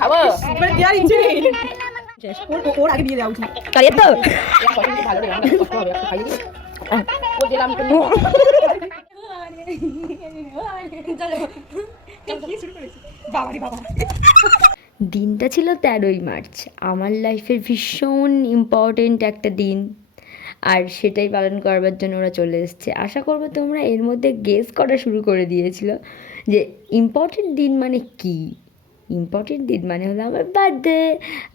খাবো ওর আগে দিয়ে দেওয়া উচিত তাই তো ভালো হবে খাইয়ে ও দিলাম দিনটা ছিল 13ই মার্চ, আমার লাইফের ভীষণ ইম্পর্টেন্ট একটা দিন, আর সেটাই পালন করবার জন্য ওরা চলে এসছে। আশা করবো তোমরা এর মধ্যে গেস করা শুরু করে দিয়েছিল যে ইম্পর্টেন্ট দিন মানে কী। ইম্পর্টেন্ট দিন মানে হলো আমার বার্থডে,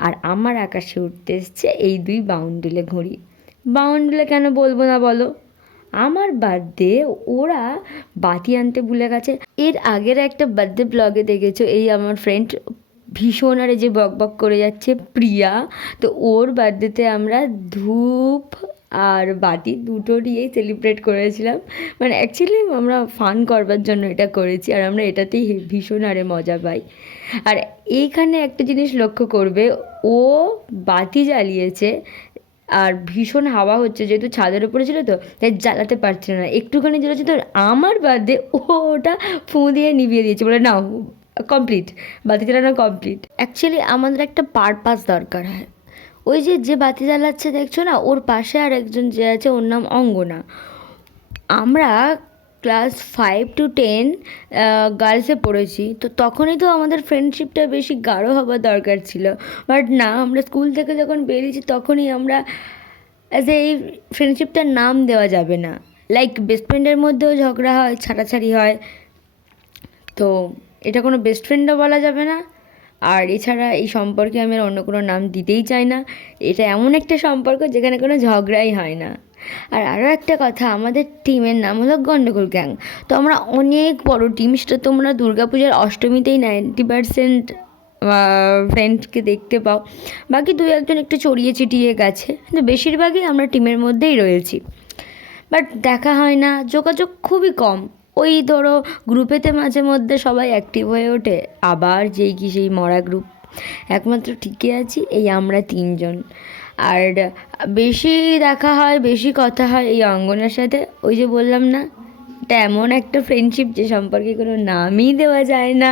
আর আমার আকাশে উঠতে এসছে এই 2 বাউন্ডুলে ঘুড়ি। বাউন্ডুলে কেন বলবো না বলো, আমার বার্থডে ওরা বাতি আনতে ভুলে গেছে। এর আগের একটা বার্থডে ব্লগে দেখেছো, এই আমার ফ্রেন্ড ভীষণ আরে যে বক বক করে যাচ্ছে প্রিয়া, তো ওর বার্থডেতে আমরা ধূপ আর বাতি দুটো দিয়েই সেলিব্রেট করেছিলাম। মানে অ্যাকচুয়ালি আমরা ফান করবার জন্য এটা করেছি, আর আমরা এটাতেই ভীষণ আরে মজা পাই। আর এইখানে একটা জিনিস লক্ষ্য করবে, ও বাতি জ্বালিয়েছে আর ভীষণ হাওয়া হচ্ছে, যেহেতু ছাদের উপরে ছিল তো তাই জ্বালাতে পারছিল না, একটুখানি জ্বলেছে। তো আমার বাদে ও ওটা ফুঁ দিয়ে নিভিয়ে দিয়েছে, বলে নাও কমপ্লিট, বাতি জ্বালানো কমপ্লিট। অ্যাকচুয়ালি আমাদের একটা পারপাস দরকার হয়। ওই যে যে বাতি জ্বালাচ্ছে দেখছো না, ওর পাশে আর একজন যে আছে ওর নাম অঙ্গনা। আমরা ক্লাস 5 to 10 গার্লসে পড়েছি, তো তখনই তো আমাদের ফ্রেন্ডশিপটা বেশি গাঢ় হবার দরকার ছিল। বাট না, আমরা স্কুল থেকে যখন বেরিয়েছি তখনই আমরা এই ফ্রেন্ডশিপটার নাম দেওয়া যাবে না। লাইক বেস্ট ফ্রেন্ডের মধ্যেও ঝগড়া হয়, ছাড়াছাড়ি হয়, তো এটা কোনো বেস্ট ফ্রেন্ডও বলা যাবে না। আর এছাড়া এই সম্পর্কে আমি আর অন্য কোনো নাম দিতেই চাই না। এটা এমন একটা সম্পর্ক যেখানে কোনো ঝগড়াই হয় না। আর আরও একটা কথা, আমাদের টিমের নাম হলো গন্ডগোল গ্যাং। তো আমরা অনেক বড় টিম, সেটা তোমরা দুর্গাপূজার অষ্টমীতেই 90% ফ্রেন্ডকে দেখতে পাও। বাকি 2-1জন একটু ছড়িয়ে ছিটিয়ে গেছে, কিন্তু বেশিরভাগই আমরা টিমের মধ্যেই রয়েছি। বাট দেখা হয় না, যোগাযোগ খুবই কম। ওই ধরো গ্রুপেতে মাঝে মধ্যে সবাই অ্যাক্টিভ হয়ে ওঠে, আবার যেই কি সেই মরা গ্রুপ। একমাত্র ঠিকই আছি এই আমরা 3জন। আর বেশি দেখা হয়, বেশি কথা হয় এই অঙ্গনার সাথে। ওই যে বললাম না, এটা এমন একটা ফ্রেন্ডশিপ যে সম্পর্কে কোনো নামই দেওয়া যায় না,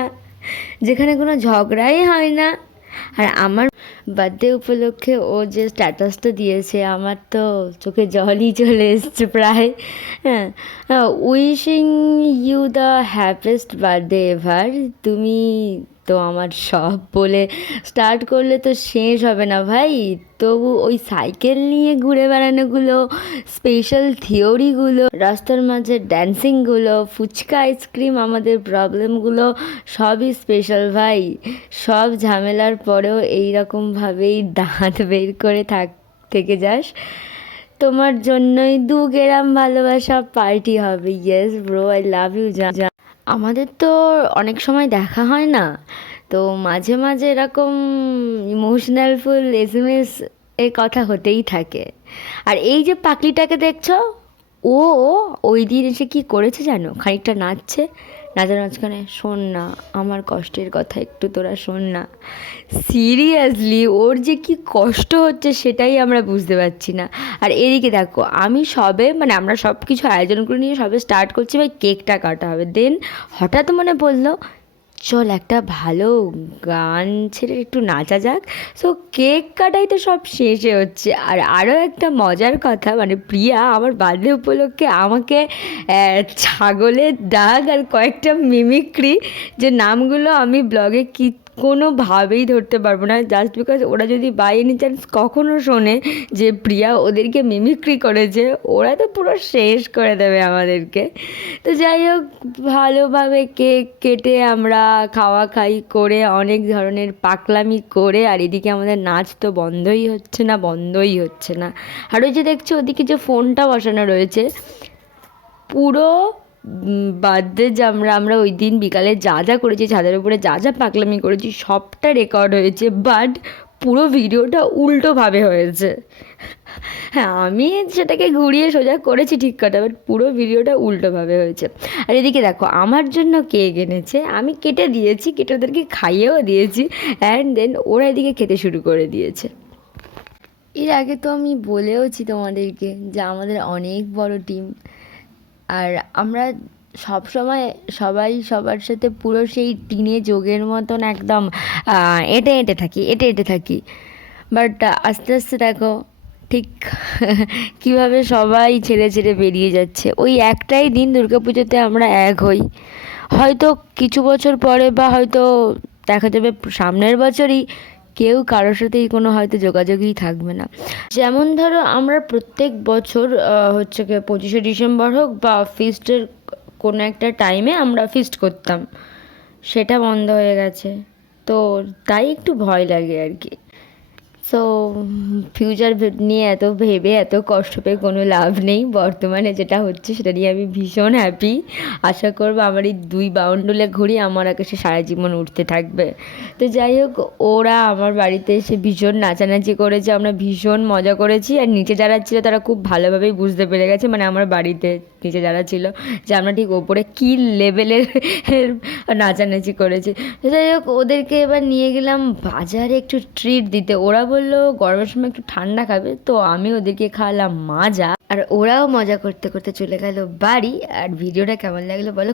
যেখানে কোনো ঝগড়াই হয় না। আর আমার বার্থডে উপলক্ষে ও যে স্ট্যাটাসটা দিয়েছে, আমার তো চোখে জলই চলে এসছে প্রায়। হ্যাঁ, wishing you the happiest birthday ever. তুমি তো আমার সব বলে স্টার্ট করলে তো শেষ হবে না ভাই। তবু ওই সাইকেল নিয়ে ঘুরে বেড়ানোগুলো, স্পেশাল থিওরিগুলো, রাস্তার মাঝে ড্যান্সিংগুলো, ফুচকা আইসক্রিম, আমাদের প্রবলেমগুলো সবই স্পেশাল ভাই। সব ঝামেলার পরেও এইরকমভাবেই দাঁত বের করে থেকে যাস। তোমার জন্যই 2 গ্রাম ভালোবাসা পার্টি হবে। Yes bro, I love you. আমাদের তো অনেক সময় দেখা হয় না, তো মাঝে মাঝে এরকম ইমোশনাল ফুল SMS এর কথা হতেই থাকে। আর এই যে পাগলিটাকে দেখছো, ও ওই দিন এসে কী করেছে জানো, খানিকটা নাচছে, নাচার মাঝখানে শোন না আমার কষ্টের কথা একটু তোরা শোন না। সিরিয়াসলি ওর যে কি কষ্ট হচ্ছে সেটাই আমরা বুঝতে পারছি না। আর এদিকে দেখো, আমি সবে আমরা সব কিছু আয়োজন করে নিয়ে সবে স্টার্ট করছি, ভাই কেকটা কাটা হবে। দেন হঠাৎ মনে পড়লো, চল একটা ভালো গান ছেড়ে একটু নাচা যাক। সো কেক কাটাই তো সব শেষে হচ্ছে। আর আরও একটা মজার কথা, প্রিয়া আমার বার্থডে উপলক্ষে আমাকে ছাগলের ডাক আর কয়েকটা মিমিক্রি, যে নামগুলো আমি ব্লগে কোনোভাবেই ধরতে পারবো না, জাস্ট বিকজ ওরা যদি বাই এনি চান্স কখনো শোনে যে প্রিয়া ওদেরকে মিমিক্রি করেছে, ওরা তো পুরো শেষ করে দেবে আমাদেরকে। তো যাই হোক, ভালোভাবে কেক কেটে আমরা খাওয়া খাই করে অনেক ধরনের পাকলামি করে, আর এদিকে আমাদের নাচ তো বন্ধই হচ্ছে না। আর ওই যে দেখছো ওদিকে যে ফোনটা বসানো রয়েছে, পুরো বার্থডে যে আমরা ওই দিন বিকালে যা যা করেছি, ছাদের উপরে যা যা পাগলামি করেছি সবটা রেকর্ড হয়েছে, বাট পুরো ভিডিওটা উল্টোভাবে হয়েছে। হ্যাঁ, আমি সেটাকে ঘুরিয়ে সোজা করেছি ঠিক কথা, বাট পুরো ভিডিওটা উল্টোভাবে হয়েছে। আর এদিকে দেখো, আমার জন্য কেক এনেছে, আমি কেটে দিয়েছি, কেটে ওদেরকে খাইয়েও দিয়েছি, অ্যান্ড দেন ওরা এদিকে খেতে শুরু করে দিয়েছে। এর আগে তো আমি বলেওছি তোমাদেরকে যে আমাদের অনেক বড় টিম, আর আমরা সব সময় সবাই সবার সাথে পুরো সেই টিনে যোগের মতন একদম এঁটে এঁটে থাকি, বাট আস্তে আস্তে দেখো ঠিক কিভাবে সবাই ছেড়ে ছেড়ে বেরিয়ে যাচ্ছে। ওই একটাই দিন দুর্গাপুজোতে আমরা এক হই, হয়তো কিছু বছর পরে বা হয়তো দেখা যাবে সামনের বছরই কেউ কারোর সাথেই কোনো হয়তো যোগাযোগই থাকবে না। যেমন ধরো আমরা প্রত্যেক বছর হচ্ছে কি 25শে ডিসেম্বর হোক বা ফিস্টের কোনো একটা টাইমে আমরা ফিস্ট করতাম, সেটা বন্ধ হয়ে গেছে, তো তাই একটু ভয় লাগে আর কি। সো ফিউচার নিয়ে এত ভেবে এত কষ্ট পেয়ে কোনো লাভ নেই, বর্তমানে যেটা হচ্ছে সেটা নিয়ে আমি ভীষণ হ্যাপি। আশা করবো আমার এই 2 বাউন্ডুলে ঘুড়ি আমার আকাশে সারা জীবন উঠতে থাকবে। তো যাই হোক, ওরা আমার বাড়িতে এসে ভীষণ নাচানাচি করেছে, আমরা ভীষণ মজা করেছি, আর নিচে যারা ছিল তারা খুব ভালোভাবেই বুঝতে পেরে গেছে, মানে আমার বাড়িতে নিচে যারা ছিল, যে আমরা ঠিক ওপরে কী লেভেলের নাচানাচি করেছি। তো যাই হোক, ওদেরকে এবার নিয়ে গেলাম বাজারে একটু ট্রিট দিতে। ওরা বললো গরমের সময় একটু ঠান্ডা খাবে, তো আমি ওদেরকে খাওয়ালাম মাজা, আর ওরাও মজা করতে করতে চলে গেল বাড়ি। আর ভিডিওটা কেমন লাগলো বলো।